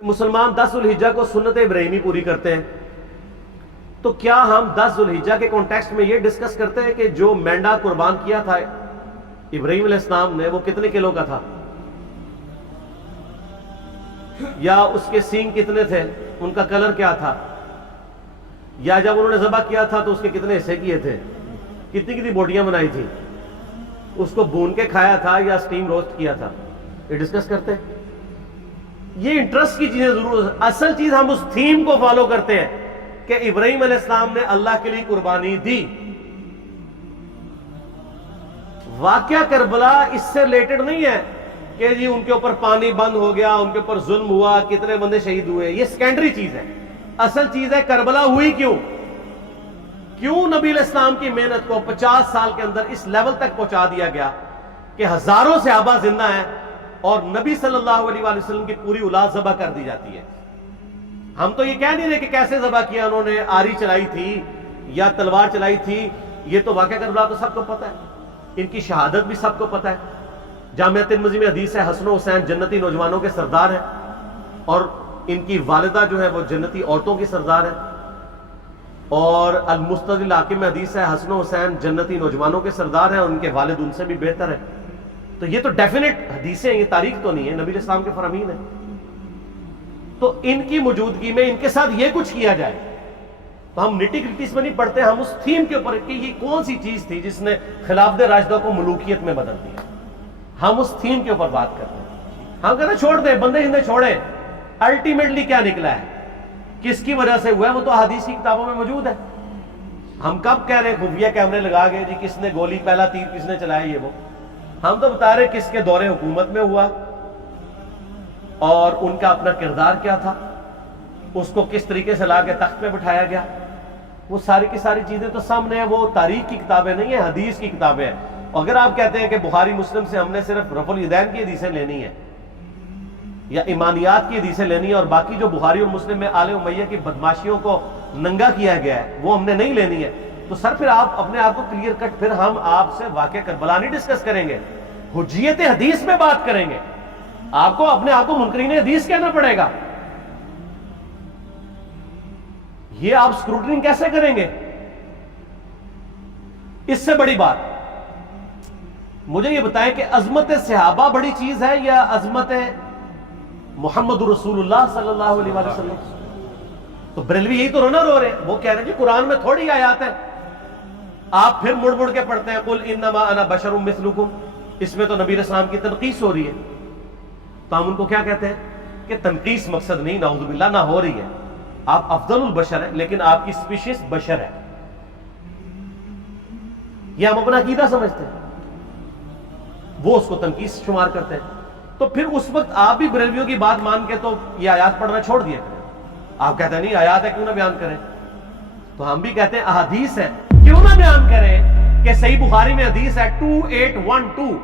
مسلمان 10 ذوالحجہ کو سنت ابراہیمی پوری کرتے ہیں، تو کیا ہم 10 ذوالحجہ کے کانٹیکسٹ میں یہ ڈسکس کرتے ہیں کہ جو مینڈا قربان کیا تھا ابراہیم علیہ السلام نے وہ کتنے کلو کا تھا، یا اس کے سینگ کتنے تھے، ان کا کلر کیا تھا، یا جب انہوں نے ذبح کیا تھا تو اس کے کتنے حصے کیے تھے، کتنی کتنی بوٹیاں بنائی تھی، اس کو بھون کے کھایا تھا یا سٹیم روسٹ کیا تھا، یہ ڈسکس کرتے ہیں۔ یہ انٹرسٹ کی چیزیں ضرور، اصل چیز ہم اس تھیم کو فالو کرتے ہیں کہ ابراہیم علیہ السلام نے اللہ کے لیے قربانی دی۔ واقعہ کربلا اس سے ریلیٹڈ نہیں ہے کہ جی ان کے اوپر پانی بند ہو گیا، ان کے اوپر ظلم ہوا، کتنے بندے شہید ہوئے، یہ سیکنڈری چیز ہے۔ اصل چیز ہے کربلا ہوئی کیوں نبی علیہ السلام کی محنت کو 50 سال کے اندر اس لیول تک پہنچا دیا گیا کہ ہزاروں صحابہ زندہ ہیں اور نبی صلی اللہ علیہ وآلہ وسلم کی پوری اولاد ذبح کر دی جاتی ہے۔ ہم تو یہ کہہ نہیں رہے کہ کیسے ذبح کیا، انہوں نے آری چلائی تھی یا تلوار چلائی تھی، یہ تو واقعہ کربلا تو سب کو پتہ ہے، ان کی شہادت بھی سب کو پتہ ہے۔ جامعہ ترمذی میں حدیث ہے حسن و حسین جنتی نوجوانوں کے سردار ہیں، اور ان کی والدہ جو ہے وہ جنتی عورتوں کی سردار ہے، اور المستدرک الحاکم میں حدیث ہے حسن و حسین جنتی نوجوانوں کے سردار ہیں اور ان کے والد ان سے بھی بہتر ہیں۔ تو یہ تو ڈیفینٹ حدیثیں ہیں، یہ تاریخ تو نہیں ہے، نبی علیہ السلام کے فرامین ہیں۔ تو ان کی موجودگی میں ان کے ساتھ یہ کچھ کیا جائے تو ہم نٹی گریٹیز میں نہیں پڑھتے، ہم اس تھیم کے اوپر کہ یہ کون سی چیز تھی جس نے خلافت راشدہ کو ملوکیت میں بدل دیا، ہم اس تھیم کے اوپر بات کرتے ہیں۔ ہم کہتے ہیں چھوڑ دیں، بندے ہندے چھوڑیں، الٹیمیٹلی کیا نکلا ہے، کس کی وجہ سے ہوا ہے، وہ تو حدیث کی کتابوں میں موجود ہے۔ ہم کب کہہ رہے ہیں خفیہ کیمرے لگا گئے جی کس نے گولی پہلا تیر کس نے چلایا، یہ وہ ہم تو بتا رہے کس کے دور حکومت میں ہوا اور ان کا اپنا کردار کیا تھا، اس کو کس طریقے سے لا کے تخت پہ بٹھایا گیا، وہ ساری کی ساری چیزیں تو سامنے ہیں۔ وہ تاریخ کی کتابیں نہیں ہیں، حدیث کی کتابیں ہیں۔ اگر آپ کہتے ہیں کہ بخاری مسلم سے ہم نے صرف رفع الیدین کی حدیثیں لینی ہیں یا ایمانیات کی حدیثیں لینی ہے اور باقی جو بخاری اور مسلم میں آل امیہ کی بدماشیوں کو ننگا کیا گیا ہے وہ ہم نے نہیں لینی ہے، تو سر پھر آپ اپنے آپ کو کلیئر کٹ، پھر ہم آپ سے واقعہ کربلا نہیں ڈسکس کریں گے، حجیت حدیث میں بات کریں گے۔ آپ کو اپنے آپ کو منکرین حدیث کہنا پڑے گا، یہ آپ اسکروٹنگ کیسے کریں گے؟ اس سے بڑی بات مجھے یہ بتائیں کہ عظمت صحابہ بڑی چیز ہے یا عظمت محمد رسول اللہ صلی اللہ علیہ وآلہ وسلم؟ تو بریلوی یہی تو رونا رو رہے ہیں، وہ کہہ رہے ہیں جی قرآن میں تھوڑی آیات ہیں، آپ پھر مڑ مڑ کے پڑھتے ہیں قل انما انا بشر مثلکم، اس میں تو نبی علیہ السلام کی تنقیص ہو رہی ہے۔ تو ہم ان کو کیا کہتے ہیں کہ تنقیص مقصد نہیں، نعوذ باللہ، نہ ہو رہی ہے، آپ افضل البشر ہیں لیکن آپ کی سپیشیز بشر ہے، یہ ہم اپنا عقیدہ سمجھتے ہیں، وہ اس کو تنقیص شمار کرتے ہیں۔ تو پھر اس وقت آپ بھی بریلویوں کی بات مان کے تو یہ آیات پڑھنا چھوڑ دیا کریں۔ آپ کہتے ہیں نہیں آیات ہے کیوں نہ بیان کریں، تو ہم بھی کہتے ہیں احادیث ہے کیوں نہ بیان کریں کہ صحیح بخاری میں حدیث ہے 2812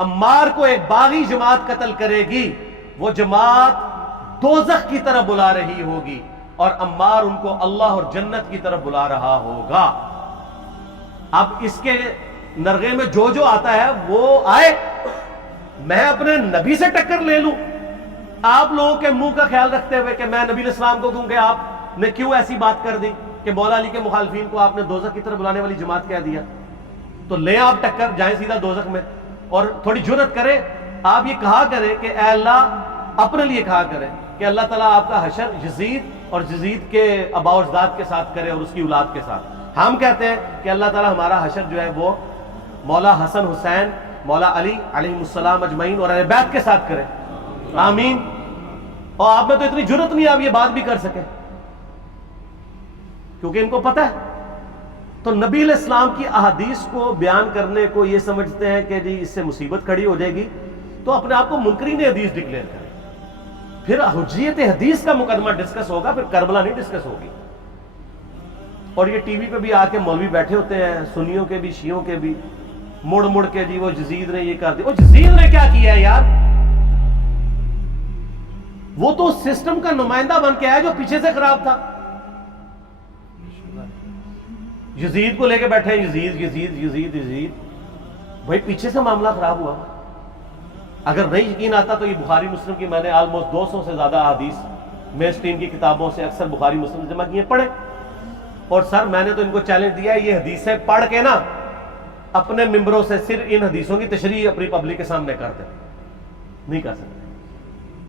عمار کو ایک باغی جماعت قتل کرے گی، وہ جماعت دوزخ کی طرف بلا رہی ہوگی اور عمار ان کو اللہ اور جنت کی طرف بلا رہا ہوگا۔ اب اس کے نرغے میں جو آتا ہے وہ آئے، میں اپنے نبی سے ٹکر لے لوں، آپ لوگوں کے منہ کا خیال رکھتے ہوئے کہ میں نبی علیہ السلام کو کہوں کہ آپ نے کیوں ایسی بات کر دی کہ مولا علی کے مخالفین کو آپ نے دوزخ کی طرف بلانے والی جماعت کہہ دیا، تو لیں آپ ٹکر، جائیں سیدھا دوزخ میں، اور تھوڑی جرت کریں، آپ یہ کہا کریں کہ اے اللہ، اپنے لیے کہا کریں کہ اللہ تعالیٰ آپ کا حشر یزید اور یزید کے آباء و اجداد کے ساتھ کرے اور اس کی اولاد کے ساتھ۔ ہم کہتے ہیں کہ اللہ تعالیٰ ہمارا حشر جو ہے وہ مولا حسن حسین، مولا علی علیہ السلام اجمعین اور اہل بیت کے ساتھ کرے، آمین۔ اور آپ میں تو اتنی جرت نہیں آپ یہ بات بھی کر سکیں، کیونکہ ان کو پتہ ہے۔ تو نبی علیہ السلام کی احادیث کو بیان کرنے کو یہ سمجھتے ہیں کہ جی اس سے مصیبت کھڑی ہو جائے گی، تو اپنے آپ کو منکرین حدیث ڈکلیئر کریں، پھر حجیت حدیث کا مقدمہ ڈسکس ہوگا، پھر کربلا نہیں ڈسکس ہوگی۔ اور یہ ٹی وی پہ بھی آ کے مولوی بیٹھے ہوتے ہیں، سنیوں کے بھی شیعوں کے بھی، مڑ مڑ کے جی وہ یزید نے یہ کر دیا، وہ یزید نے کیا کیا ہے یار؟ وہ تو سسٹم کا نمائندہ بن کے آیا جو پیچھے سے خراب تھا۔ یزید کو لے کے بیٹھے ہیں، یزید یزید یزید یزید، بھائی پیچھے سے معاملہ خراب ہوا۔ اگر نہیں یقین آتا تو یہ بخاری مسلم کی میں نے آلموسٹ 200 سے زیادہ احادیث مین اسٹریم کی کتابوں سے اکثر بخاری مسلم جمع کیے پڑھیں. اور سر میں نے تو ان کو چیلنج دیا ہے یہ حدیثیں پڑھ کے نا اپنے ممبروں سے صرف ان حدیثوں کی تشریح اپنی پبلک کے سامنے کر دیں. نہیں کر سکتے.